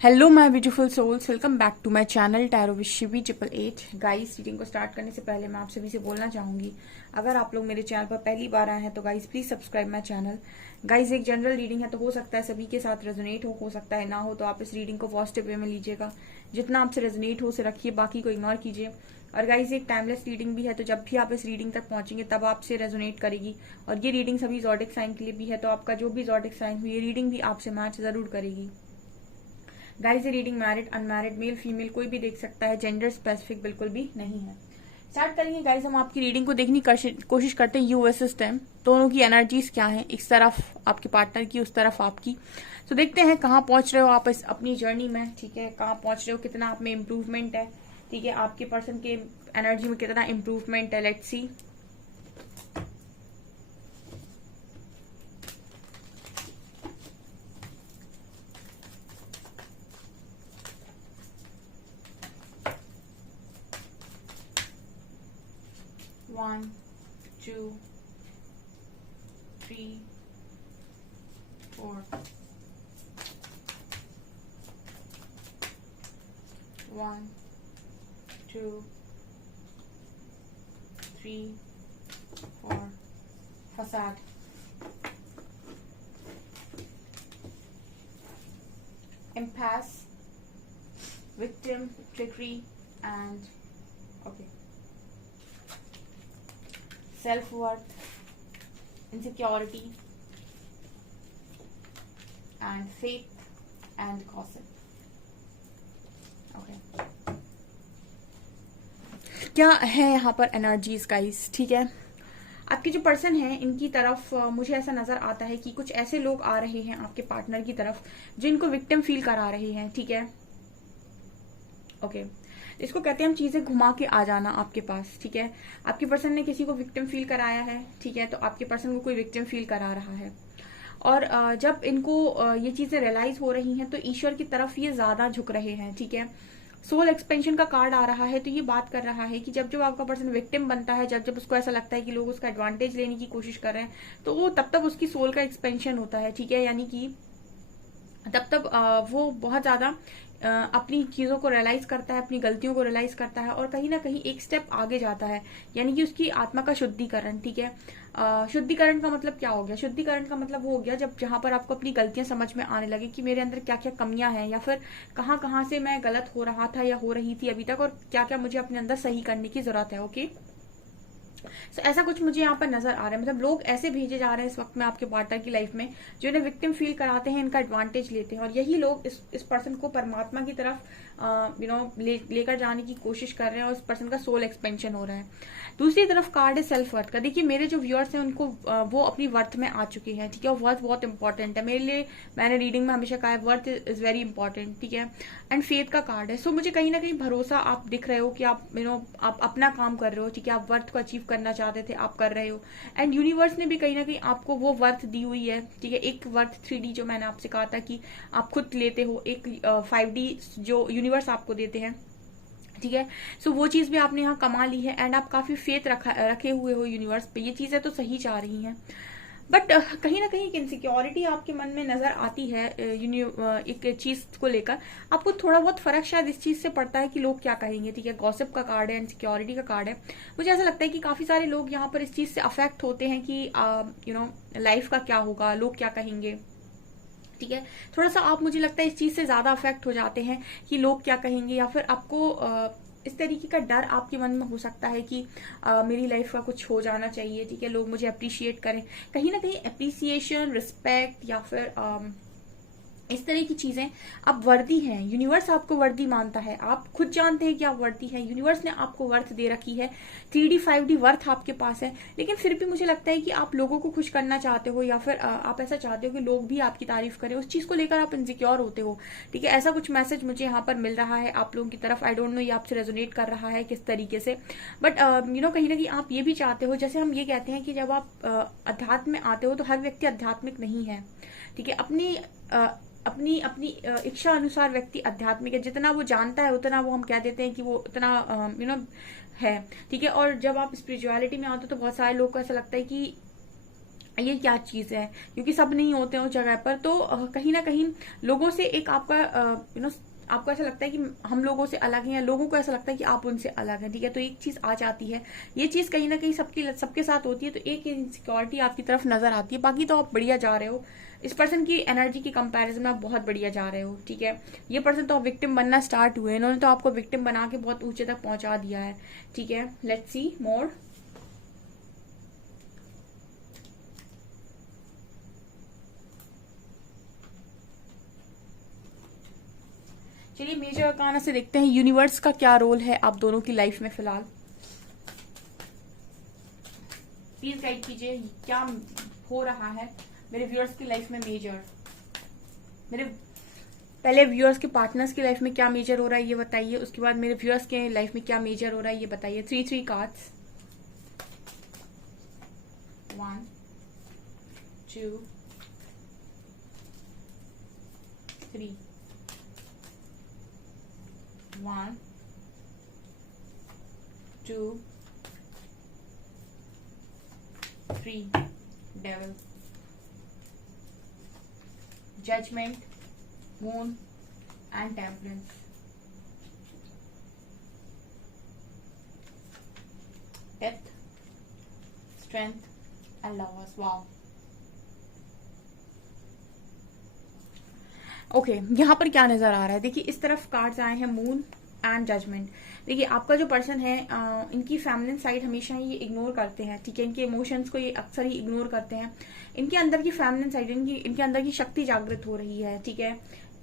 Hello my beautiful souls, welcome back to my channel tarot with Shivi 888। Guys, reading को start करने से पहले मैं आप सभी से बोलना चाहूंगी, अगर आप लोग मेरे चैनल पर पहली बार आए हैं तो guys please subscribe my channel. Guys, एक जनरल रीडिंग है तो हो सकता है सभी के साथ रेजोनेट हो सकता है ना हो, तो आप इस रीडिंग को पॉजिटिव वे में लीजिएगा। जितना आपसे रेजोनेट हो उसे रखिए, बाकी को इग्नोर कीजिए। और गाइस, एक टाइमलेस रीडिंग भी है, तो जब भी आप इस रीडिंग तक पहुंचेंगे तब आपसे रेजोनेट करेगी। और ये रीडिंग सभी जॉडिक साइन के लिए भी है, तो आपका जो भी जॉडिक साइन हुई, ये रीडिंग भी आपसे मैच जरूर करेगी। गाइस, ये reading married unmarried male female कोई भी देख सकता है, जेंडर स्पेसिफिक बिल्कुल भी नहीं है। स्टार्ट करेंगे गाइस, हम आपकी रीडिंग को देखने की कोशिश करते हैं। यू वर्सेस देम, दोनों की एनर्जीज क्या है, इस तरफ आपके पार्टनर की, उस तरफ आपकी। तो देखते हैं कहाँ पहुंच रहे हो आप इस अपनी जर्नी में, ठीक है, कहाँ पहुंच रहे हो, कितना आप में इम्प्रूवमेंट है, ठीक है, आपके पर्सन के एनर्जी में कितना इम्प्रूवमेंट है। Let's see. One, two, three, four, one, two, three, four, फसाद, impasse, victim, trickery, and okay, self-worth, insecurity, and faith, and gossip. Okay. क्या है यहाँ पर एनर्जीज गाइस, ठीक है। आपके जो पर्सन है इनकी तरफ मुझे ऐसा नजर आता है कि कुछ ऐसे लोग आ रहे हैं आपके पार्टनर की तरफ जो इनको विक्टिम फील करा रहे हैं, ठीक है। ओके, इसको कहते हैं हम चीजें घुमा के आ जाना आपके पास, ठीक है। आपके पर्सन ने किसी को विक्टिम फील कराया है, ठीक है, तो आपके पर्सन को कोई विक्टिम फील करा रहा है। और जब इनको ये चीजें रियलाइज हो रही हैं तो ईश्वर की तरफ ये ज्यादा झुक रहे हैं, ठीक है। सोल एक्सपेंशन का कार्ड आ रहा है, तो ये बात कर रहा है कि जब जब आपका पर्सन विक्टिम बनता है, जब जब उसको ऐसा लगता है कि लोग उसका एडवांटेज लेने की कोशिश कर रहे हैं, तो वो तब तब उसकी सोल का एक्सपेंशन होता है, ठीक है। यानी कि तब तब वो बहुत ज्यादा अपनी चीजों को रियलाइज करता है, अपनी गलतियों को रियलाइज करता है और कहीं ना कहीं एक स्टेप आगे जाता है, यानी कि उसकी आत्मा का शुद्धिकरण, ठीक है। शुद्धिकरण का मतलब क्या हो गया? शुद्धिकरण का मतलब वो हो गया जब जहां पर आपको अपनी गलतियां समझ में आने लगे कि मेरे अंदर क्या क्या कमियां हैं, या फिर कहाँ कहाँ से मैं गलत हो रहा था या हो रही थी अभी तक, और क्या क्या मुझे अपने अंदर सही करने की जरूरत है। ओके, So, ऐसा कुछ मुझे यहाँ पर नजर आ रहा है, मतलब लोग ऐसे भेजे जा रहे हैं इस वक्त में आपके पार्टनर की लाइफ में जो इन्हें विक्टिम फील कराते हैं, इनका एडवांटेज लेते हैं, और यही लोग इस पर्सन को परमात्मा की तरफ लेकर जाने की कोशिश कर रहे हैं, और इस पर्सन का सोल एक्सपेंशन हो रहा है। दूसरी तरफ कार्ड है सेल्फ वर्थ का। देखिए, मेरे जो व्यूअर्स हैं उनको वो अपनी वर्थ में आ चुके हैं, ठीक है, और वर्थ बहुत इंपॉर्टेंट है मेरे लिए। मैंने रीडिंग में हमेशा कहा है वर्थ इज वेरी इंपॉर्टेंट, ठीक है। एंड फेथ का कार्ड है। सो मुझे कहीं ना कहीं भरोसा, आप दिख रहे हो कि आप आप अपना काम कर रहे हो, ठीक है, आप वर्थ को अचीव करना चाहते थे, आप कर रहे हो। एंड यूनिवर्स ने भी कहीं ना कहीं आपको वो वर्थ दी हुई है, ठीक है। एक वर्थ 3D जो मैंने आपसे कहा था कि आप खुद लेते हो, एक 5D जो यूनिवर्स आपको देते हैं, ठीक है। सो वो चीज भी आपने यहाँ कमा ली है, एंड आप काफी फेथ रखे हुए हो यूनिवर्स पे, ये चीजें तो सही जा रही हैं। बट कहीं ना कहीं एक इनसिक्योरिटी आपके मन में नजर आती है एक चीज को लेकर। आपको थोड़ा बहुत फर्क शायद इस चीज से पड़ता है कि लोग क्या कहेंगे, ठीक है। गॉसिप का कार्ड है, इनसिक्योरिटी का कार्ड है। मुझे ऐसा लगता है कि काफी सारे लोग यहाँ पर इस चीज से अफेक्ट होते हैं कि लाइफ का क्या होगा, लोग क्या कहेंगे, ठीक है। थोड़ा सा आप, मुझे लगता है, इस चीज से ज्यादा अफेक्ट हो जाते हैं कि लोग क्या कहेंगे, या फिर आपको इस तरीके का डर आपके मन में हो सकता है कि मेरी लाइफ का कुछ हो जाना चाहिए, ठीक है, लोग मुझे अप्रिशिएट करें। कहीं ना कहीं अप्रिसिएशन, रिस्पेक्ट, या फिर इस तरह की चीजें अब वर्दी हैं। यूनिवर्स आपको वर्दी मानता है, आप खुद जानते हैं कि आप वर्दी हैं, यूनिवर्स ने आपको वर्थ दे रखी है। 3D 5D वर्थ आपके पास है, लेकिन फिर भी मुझे लगता है कि आप लोगों को खुश करना चाहते हो, या फिर आप ऐसा चाहते हो कि लोग भी आपकी तारीफ करें, उस चीज को लेकर आप इनसिक्योर होते हो, ठीक है। ऐसा कुछ मैसेज मुझे यहाँ पर मिल रहा है आप लोगों की तरफ। आई डोंट नो ये आपसे रेजोनेट कर रहा है किस तरीके से, बट कहीं ना कहीं आप ये भी चाहते हो, जैसे हम ये कहते हैं कि जब आप अध्यात्म में आते हो तो हर व्यक्ति आध्यात्मिक नहीं है, ठीक है। अपनी अपनी इच्छा अनुसार व्यक्ति आध्यात्मिक है, जितना वो जानता है उतना वो हम कह देते हैं कि वो उतना है, ठीक है। और जब आप स्पिरिचुअलिटी में आते हो तो बहुत सारे लोग को ऐसा लगता है कि ये क्या चीज है, क्योंकि सब नहीं होते हैं उस जगह पर। तो कहीं ना कहीं लोगों से एक आपका आपको ऐसा लगता है कि हम लोगों से अलग हैं, या लोगों को ऐसा लगता है कि आप उनसे अलग हैं, ठीक है। तो एक चीज आ जाती है, ये चीज कहीं ना कहीं सबके साथ होती है। तो एक इनसिक्योरिटी आपकी तरफ नजर आती है। बाकी तो आप बढ़िया जा रहे हो, इस पर्सन की एनर्जी की कंपैरिजन में आप बहुत बढ़िया जा रहे हो, ठीक है। ये पर्सन तो विक्टिम बनना स्टार्ट हुए, इन्होंने तो आपको विक्टिम बना के बहुत ऊंचे तक पहुंचा दिया है, ठीक है। लेट्स सी मोर। चलिए मेजर अरकाना से देखते हैं यूनिवर्स का क्या रोल है आप दोनों की लाइफ में फिलहाल। प्लीज गाइड कीजिए क्या हो रहा है मेरे व्यूअर्स की लाइफ में मेजर। मेरे पहले व्यूअर्स के पार्टनर्स की लाइफ में क्या मेजर हो रहा है ये बताइए, उसके बाद मेरे व्यूअर्स के लाइफ में क्या मेजर हो रहा है ये बताइए। 3 cards, 1 2 3, 1 2 3, devil, judgment, moon and temperance. Death, strength and lovers. Wow. Okay यहाँ पर क्या नजर आ रहा है, देखिए इस तरफ कार्ड्स आए हैं मून एंड जजमेंट। देखिए आपका जो पर्सन है इनकी फैमिलिन साइड हमेशा ही ये इग्नोर करते हैं, ठीक है। इनके इमोशंस को ये अक्सर ही इग्नोर करते हैं। इनके अंदर की फैमिलिन साइड, इनके अंदर की शक्ति जागृत हो रही है, ठीक है।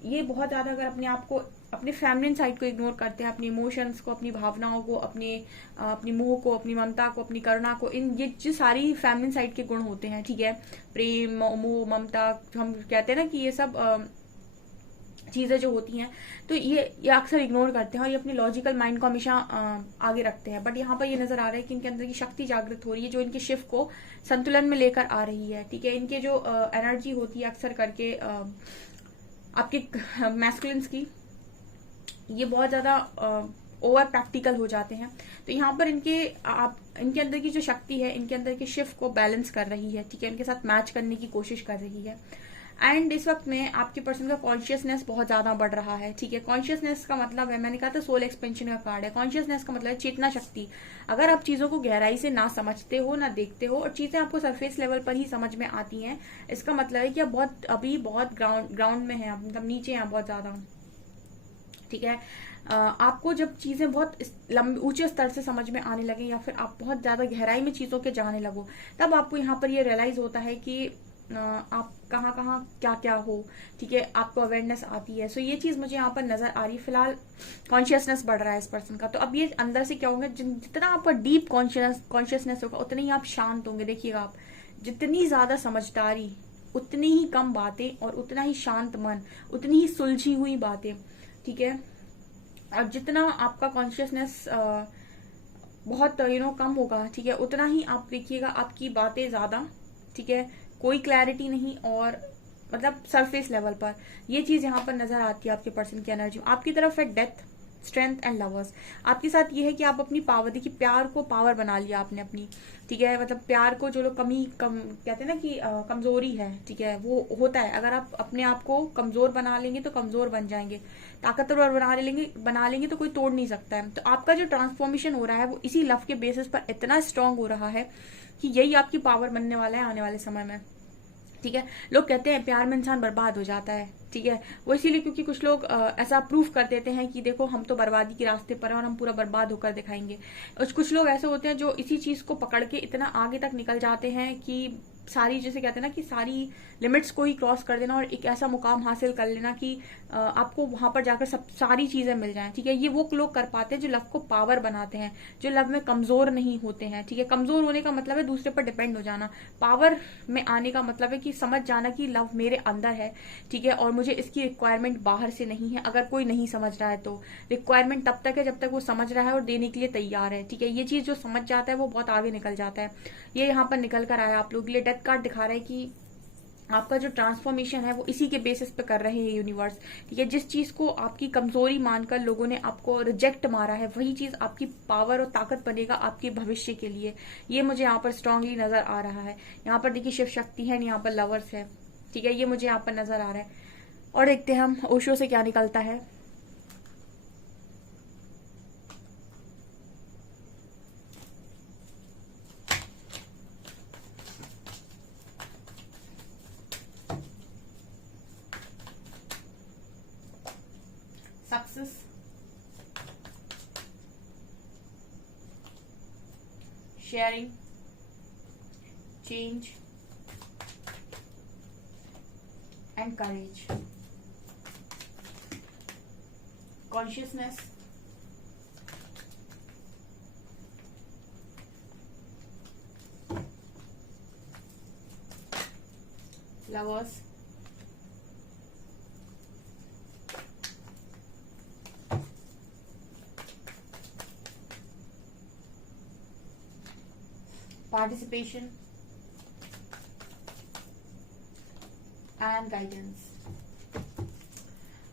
ये बहुत ज्यादा अगर अपने आप को, अपने फैमिलिन साइड को इग्नोर करते हैं, अपने इमोशंस को, अपनी भावनाओं को, अपनी मोह को, अपनी ममता को, अपनी करुणा को, इन ये जो सारी फैमिलिन साइड के गुण होते हैं, ठीक है। प्रेम, मोह, ममता, हम कहते हैं ना कि ये सब चीजें जो होती हैं, तो ये अक्सर इग्नोर करते हैं और ये अपने लॉजिकल माइंड को हमेशा आगे रखते हैं। बट यहाँ पर ये नजर आ रहा है कि इनके अंदर की शक्ति जागृत हो रही है जो इनके शिव को संतुलन में लेकर आ रही है, ठीक है। इनके जो एनर्जी होती है अक्सर करके आपके मैस्कुलिन्स की, ये बहुत ज्यादा ओवर प्रैक्टिकल हो जाते हैं। तो यहाँ पर इनके अंदर की जो शक्ति है, इनके अंदर के शिव को बैलेंस कर रही है, ठीक है। इनके साथ मैच करने की कोशिश कर रही है। एंड इस वक्त में आपके पर्सन का कॉन्शियसनेस बहुत ज्यादा बढ़ रहा है, ठीक है। कॉन्शियसनेस का मतलब है, मैंने कहा था सोल एक्सपेंशन का कार्ड है। कॉन्शियसनेस का मतलब है चेतना शक्ति। अगर आप चीजों को गहराई से ना समझते हो, ना देखते हो, और चीजें आपको सरफेस लेवल पर ही समझ में आती हैं, इसका मतलब है कि आप अभी बहुत ग्राउंड में है, मतलब नीचे हैं बहुत ज्यादा, ठीक है। आपको जब चीजें बहुत ऊंचे स्तर से समझ में आने लगे, या फिर आप बहुत ज्यादा गहराई में चीजों के जाने लगो, तब आपको यहाँ पर ये रियलाइज होता है कि आप कहाँ कहाँ क्या क्या हो, ठीक है। आपको अवेयरनेस आती है। सो ये चीज मुझे यहाँ पर नजर आ रही है। फिलहाल कॉन्शियसनेस बढ़ रहा है इस पर्सन का। तो अब ये अंदर से क्या होगा, जितना आपका डीप कॉन्शियसनेस होगा उतने ही आप शांत होंगे। देखिएगा आप, जितनी ज्यादा समझदारी उतनी ही कम बातें, और उतना ही शांत मन उतनी ही सुलझी हुई बातें, ठीक है। और जितना आपका कॉन्शियसनेस बहुत कम होगा, ठीक है, उतना ही आप देखिएगा आपकी बातें ज्यादा, ठीक है, कोई क्लैरिटी नहीं, और मतलब सरफेस लेवल पर ये चीज यहाँ पर नजर आती है आपके पर्सन की एनर्जी। आपकी तरफ है डेथ, स्ट्रेंथ एंड लवर्स। आपके साथ ये है कि आप अपनी पावर, देखिए प्यार को पावर बना लिया आपने अपनी, ठीक है। मतलब प्यार को जो लोग कहते हैं ना कि कमजोरी है, ठीक है, वो होता है। अगर आप अपने आप को कमजोर बना लेंगे तो कमजोर बन जाएंगे, ताकतवर बना लेंगे तो कोई तोड़ नहीं सकता है। तो आपका जो ट्रांसफॉर्मेशन हो रहा है वो इसी लव के बेसिस पर इतना स्ट्रांग हो रहा है कि यही आपकी पावर बनने वाला है आने वाले समय में, ठीक है। लोग कहते हैं प्यार में इंसान बर्बाद हो जाता है, ठीक है, वो इसीलिए क्योंकि कुछ लोग ऐसा प्रूफ कर देते हैं कि देखो हम तो बर्बादी के रास्ते पर हैं और हम पूरा बर्बाद होकर दिखाएंगे। और कुछ लोग ऐसे होते हैं जो इसी चीज को पकड़ के इतना आगे तक निकल जाते हैं कि सारी, जैसे कहते हैं ना कि सारी लिमिट्स को ही क्रॉस कर देना और एक ऐसा मुकाम हासिल कर लेना कि आपको वहां पर जाकर सारी चीजें मिल जाएं, ठीक है। ये वो लोग कर पाते हैं जो लव को पावर बनाते हैं, जो लव में कमजोर नहीं होते हैं, ठीक है। कमजोर होने का मतलब है दूसरे पर डिपेंड हो जाना। पावर में आने का मतलब है कि समझ जाना कि लव मेरे अंदर है, ठीक है, और मुझे इसकी रिक्वायरमेंट बाहर से नहीं है। अगर कोई नहीं समझ रहा है तो रिक्वायरमेंट तब तक है जब तक वो समझ रहा है और देने के लिए तैयार है, ठीक है। ये चीज जो समझ जाता है वो बहुत आगे निकल जाता है। ये यहाँ पर निकल कर आया आप लोग के लिए। डेथ कार्ड दिखा रहा है कि आपका जो ट्रांसफॉर्मेशन है वो इसी के बेसिस पे कर रहे हैं यूनिवर्स। ठीक है, जिस चीज को आपकी कमजोरी मानकर लोगों ने आपको रिजेक्ट मारा है, वही चीज आपकी पावर और ताकत बनेगा आपके भविष्य के लिए। ये मुझे यहाँ पर स्ट्रांगली नजर आ रहा है। यहाँ पर देखिए शिव शक्ति है, यहाँ पर लवर्स है। ठीक है, ये मुझे यहाँ पर नजर आ रहा है। और देखते हैं हम ओशो से क्या निकलता है। Success, sharing, change and courage, consciousness, lovers, participation and guidance.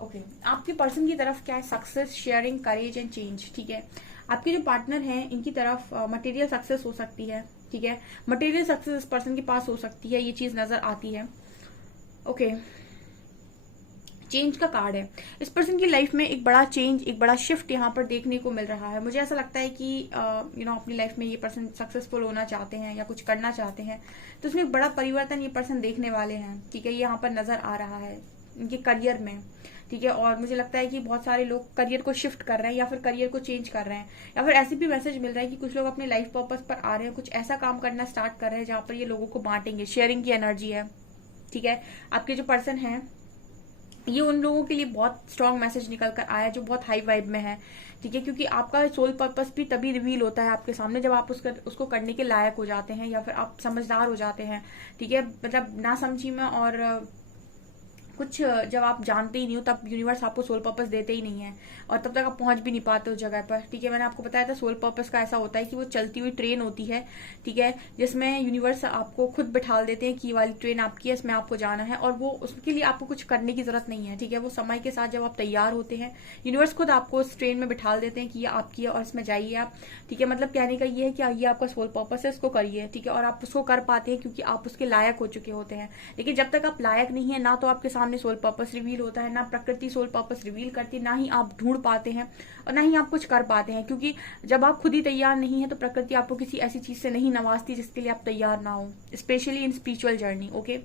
Okay, आपके पर्सन की तरफ क्या है? Success, sharing, courage and change. ठीक है, आपके जो पार्टनर हैं इनकी तरफ मटेरियल सक्सेस हो सकती है। ठीक है, मटेरियल सक्सेस इस पर्सन के पास हो सकती है, ये चीज नजर आती है। ओके, चेंज का कार्ड है। इस पर्सन की लाइफ में एक बड़ा चेंज, एक बड़ा शिफ्ट यहाँ पर देखने को मिल रहा है। मुझे ऐसा लगता है कि अपनी लाइफ में ये पर्सन सक्सेसफुल होना चाहते हैं या कुछ करना चाहते हैं, तो उसमें एक बड़ा परिवर्तन ये पर्सन देखने वाले हैं। ठीक है, ये यहाँ पर नजर आ रहा है इनके करियर में। ठीक है, और मुझे लगता है कि बहुत सारे लोग करियर को शिफ्ट कर रहे हैं या फिर करियर को चेंज कर रहे हैं, या फिर ऐसे भी मैसेज मिल रहा है कि कुछ लोग अपने लाइफ पर्पस पर आ रहे हैं, कुछ ऐसा काम करना स्टार्ट कर रहे हैं जहां पर ये लोगों को बांटेंगे। शेयरिंग की एनर्जी है। ठीक है, आपके जो पर्सन है ये उन लोगों के लिए बहुत स्ट्रांग मैसेज निकल कर आया जो बहुत हाई वाइब में है। ठीक है, क्योंकि आपका सोल पर्पस भी तभी रिवील होता है आपके सामने जब आप उसको करने के लायक हो जाते हैं या फिर आप समझदार हो जाते हैं। ठीक है, मतलब ना समझी में और कुछ जब आप जानते ही नहीं हो तब यूनिवर्स आपको सोल पर्पस देते ही नहीं है, और तब तक आप पहुंच भी नहीं पाते उस जगह पर। ठीक है, मैंने आपको बताया था सोल पर्पस का ऐसा होता है कि वो चलती हुई ट्रेन होती है। ठीक है, जिसमें यूनिवर्स आपको खुद बिठाल देते हैं कि ये वाली ट्रेन आपकी है, इसमें आपको जाना है, और वो उसके लिए आपको कुछ करने की जरूरत नहीं है। ठीक है, वो समय के साथ जब आप तैयार होते हैं यूनिवर्स खुद आपको उस ट्रेन में बिठाल देते हैं कि ये आपकी है और इसमें जाइए आप। ठीक है, मतलब कहने का ये है कि ये आपका सोल पर्पस है, इसको करिए। ठीक है, और आप उसको कर पाते हैं क्योंकि आप उसके लायक हो चुके होते हैं। लेकिन जब तक आप लायक नहीं है ना तो आपके सामने सोल पर्पस रिवील होता है, ना प्रकृति सोल पर्पस रिवील करती, ना ही आप ढूंढ पाते हैं और ना ही आप कुछ कर पाते हैं। क्योंकि जब आप खुद ही तैयार नहीं है तो प्रकृति आपको किसी ऐसी चीज से नहीं नवाजती जिसके लिए आप तैयार ना हो, specially in spiritual journey. Okay,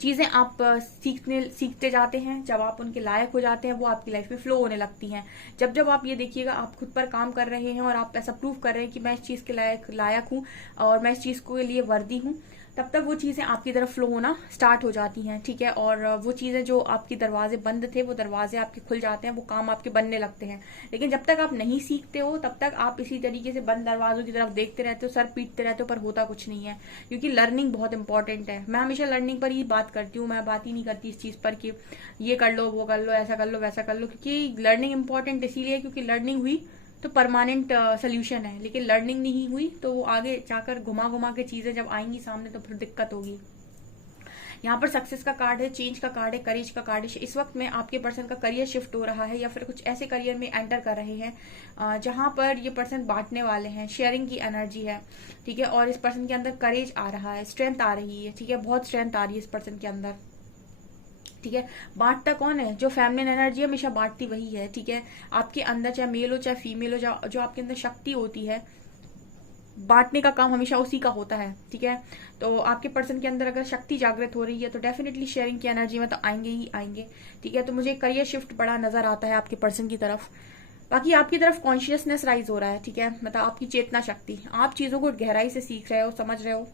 चीजें आप सीखते जाते हैं, जब आप उनके लायक हो जाते हैं वो आपकी लाइफ में फ्लो होने लगती हैं। जब जब आप ये देखिएगा आप खुद पर काम कर रहे हैं और आप ऐसा प्रूव कर रहे हैं कि मैं इस चीज के लायक हूँ और मैं इस चीज के लिए वर्दी हूँ, तब तक वो चीजें आपकी तरफ फ्लो होना स्टार्ट हो जाती हैं। ठीक है, और वो चीजें जो आपके दरवाजे बंद थे वो दरवाजे आपके खुल जाते हैं, वो काम आपके बनने लगते हैं। लेकिन जब तक आप नहीं सीखते हो तब तक आप इसी तरीके से बंद दरवाजों की तरफ देखते रहते हो, सर पीटते रहते हो, पर होता कुछ नहीं है। क्योंकि लर्निंग बहुत इंपॉर्टेंट है। मैं हमेशा लर्निंग पर ही बात करती हूँ, मैं बात ही नहीं करती इस चीज पर कि ये कर लो, वो कर लो, ऐसा कर लो, वैसा कर लो। क्योंकि लर्निंग इंपॉर्टेंट इसीलिए क्योंकि लर्निंग हुई तो परमानेंट सोल्यूशन है, लेकिन लर्निंग नहीं हुई तो वो आगे जाकर घुमा घुमा के चीजें जब आएंगी सामने तो फिर दिक्कत होगी। यहाँ पर सक्सेस का कार्ड है, चेंज का कार्ड है, करेज का कार्ड है। इस वक्त में आपके पर्सन का करियर शिफ्ट हो रहा है या फिर कुछ ऐसे करियर में एंटर कर रहे हैं जहां पर ये पर्सन बांटने वाले हैं। शेयरिंग की एनर्जी है। ठीक है, और इस पर्सन के अंदर करेज आ रहा है, स्ट्रेंथ आ रही है। ठीक है, बहुत स्ट्रेंथ आ रही है इस पर्सन के अंदर। ठीक है, बांटता कौन है? जो फेमिनिन एनर्जी हमेशा बांटती वही है। ठीक है, आपके अंदर चाहे मेल हो चाहे फीमेल हो, जो आपके अंदर शक्ति होती है बांटने का काम हमेशा उसी का होता है। ठीक है, तो आपके पर्सन के अंदर अगर शक्ति जागृत हो रही है तो डेफिनेटली शेयरिंग की एनर्जी में तो आएंगे ही आएंगे। ठीक है, तो मुझे करियर शिफ्ट बड़ा नजर आता है आपके पर्सन की तरफ। बाकी आपकी तरफ कॉन्शियसनेस राइज हो रहा है। ठीक है, मतलब आपकी चेतना शक्ति, आप चीजों को गहराई से सीख रहे हो, समझ रहे हो।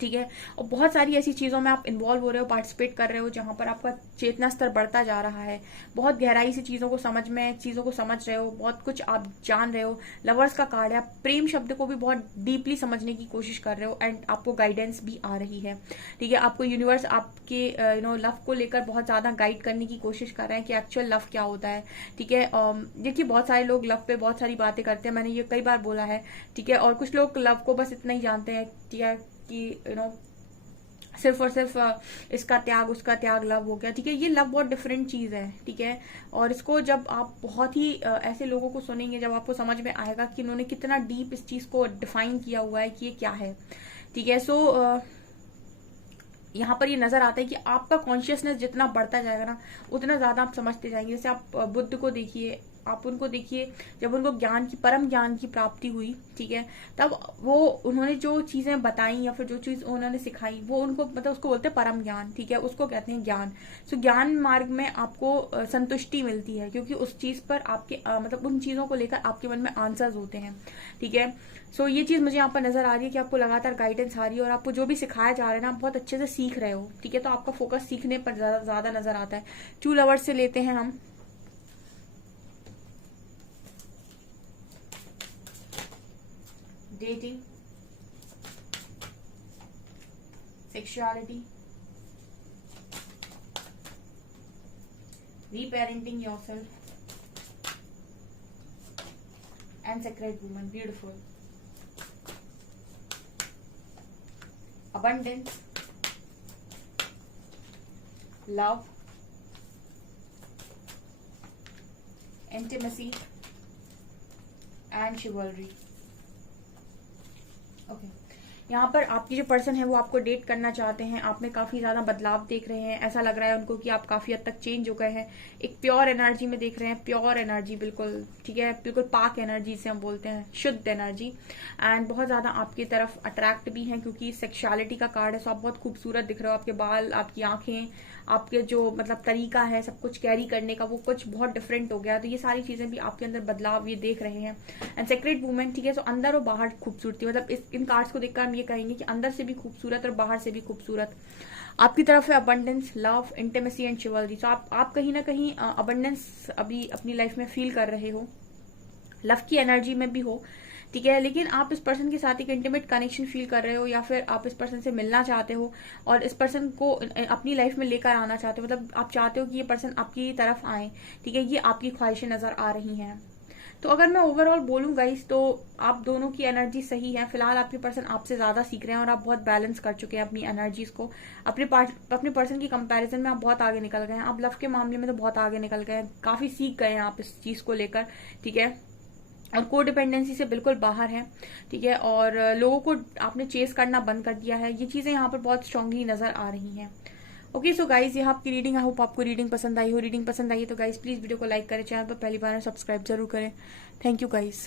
ठीक है, और बहुत सारी ऐसी चीजों में आप इन्वॉल्व हो रहे हो, पार्टिसिपेट कर रहे हो जहां पर आपका चेतना स्तर बढ़ता जा रहा है। बहुत गहराई से चीजों को समझ रहे हो, बहुत कुछ आप जान रहे हो। लवर्स का कार्ड है, आप प्रेम शब्द को भी बहुत डीपली समझने की कोशिश कर रहे हो एंड आपको गाइडेंस भी आ रही है। ठीक है, आपको यूनिवर्स आपके लव को लेकर बहुत ज्यादा गाइड करने की कोशिश कर रहे हैं कि एक्चुअल लव क्या होता है। ठीक है, देखिए बहुत सारे लोग लव पे बहुत सारी बातें करते हैं, मैंने ये कई बार बोला है। ठीक है, और कुछ लोग लव को बस इतना ही जानते हैं। ठीक है, कि सिर्फ और सिर्फ इसका त्याग उसका त्याग लव हो गया, ठीक है। ये लव बहुत डिफरेंट चीज है, ठीक है। और इसको जब आप बहुत ही ऐसे लोगों को सुनेंगे, जब आपको समझ में आएगा कि उन्होंने कितना डीप इस चीज को डिफाइन किया हुआ है कि ये क्या है, ठीक है। सो यहाँ पर ये नजर आता है कि आपका कॉन्शियसनेस जितना बढ़ता जाएगा ना, उतना ज्यादा आप समझते जाएंगे। जैसे आप बुद्ध को देखिए, आप उनको देखिए, जब उनको ज्ञान की, परम ज्ञान की प्राप्ति हुई, ठीक है, तब वो उन्होंने जो चीजें बताई या फिर जो चीज उन्होंने सिखाई, वो उनको मतलब उसको बोलते हैं परम ज्ञान, ठीक है, उसको कहते हैं ज्ञान। सो ज्ञान मार्ग में आपको संतुष्टि मिलती है, क्योंकि उस चीज पर आपके मतलब उन चीजों को लेकर आपके मन में आंसर्स होते हैं, ठीक है। सो ये चीज मुझे यहाँ पर नजर आ रही है कि आपको लगातार गाइडेंस आ रही है और आपको जो भी सिखाया जा रहा है ना, आप बहुत अच्छे से सीख रहे हो, ठीक है। तो आपका फोकस सीखने पर ज्यादा नजर आता है। टू लवर्स से लेते हैं हम। Dating, sexuality, reparenting yourself and sacred woman, beautiful. abundance, love, intimacy and chivalry. Okay, यहाँ पर आपकी जो पर्सन है वो आपको डेट करना चाहते हैं, आप में काफी ज्यादा बदलाव देख रहे हैं। ऐसा लग रहा है उनको कि आप काफी हद तक चेंज हो गए हैं, एक प्योर एनर्जी में देख रहे हैं, प्योर एनर्जी, बिल्कुल, ठीक है, बिल्कुल पाक एनर्जी से हम बोलते हैं, शुद्ध एनर्जी। एंड बहुत ज्यादा आपकी तरफ अट्रैक्ट भी हैं, क्योंकि सेक्सुअलिटी का कार्ड है। सो आप बहुत खूबसूरत दिख रहे हो, आपके बाल, आपकी आंखें, आपके जो मतलब तरीका है सब कुछ कैरी करने का, वो कुछ बहुत डिफरेंट हो गया। तो ये सारी चीजें भी आपके अंदर बदलाव ये देख रहे हैं। एंड सेक्रेट वुमेन, ठीक है, सो अंदर और बाहर खूबसूरती, मतलब इन कार्ड्स को देखकर हम ये कहेंगे कि अंदर से भी खूबसूरत और बाहर से भी खूबसूरत। आपकी तरफ है अबंडेंस, लव, इंटिमेसी एंड चिवल्री। तो आप कहीं ना कहीं अबंडेंस अभी अपनी लाइफ में फील कर रहे हो, लव की एनर्जी में भी हो, ठीक है, लेकिन आप इस पर्सन के साथ एक इंटीमेट कनेक्शन फील कर रहे हो, या फिर आप इस पर्सन से मिलना चाहते हो और इस पर्सन को अपनी लाइफ में लेकर आना चाहते हो, मतलब आप चाहते हो कि ये पर्सन आपकी तरफ आए, ठीक है, ये आपकी ख्वाहिशें नजर आ रही हैं। तो अगर मैं ओवरऑल बोलूँ गाइस, तो आप दोनों की एनर्जी सही है। फिलहाल आपके पर्सन आपसे ज्यादा सीख रहे हैं और आप बहुत बैलेंस कर चुके हैं अपनी एनर्जीज को। अपने पर्सन की कंपैरिजन में आप बहुत आगे निकल गए हैं। आप लव के मामले में तो बहुत आगे निकल गए हैं, काफी सीख गए हैं आप इस चीज को लेकर, ठीक है, और को डिपेंडेंसी से बिल्कुल बाहर है, ठीक है, और लोगों को आपने चेस करना बंद कर दिया है। ये चीजें यहाँ पर बहुत स्ट्रांगली नजर आ रही हैं। ओके, सो गाइज, ये आपकी रीडिंग, आई होप आपको रीडिंग पसंद आई हो। रीडिंग पसंद आई है तो गाइज प्लीज वीडियो को लाइक करें, चैनल पर पहली बार सब्सक्राइब जरूर करें। Thank you guys.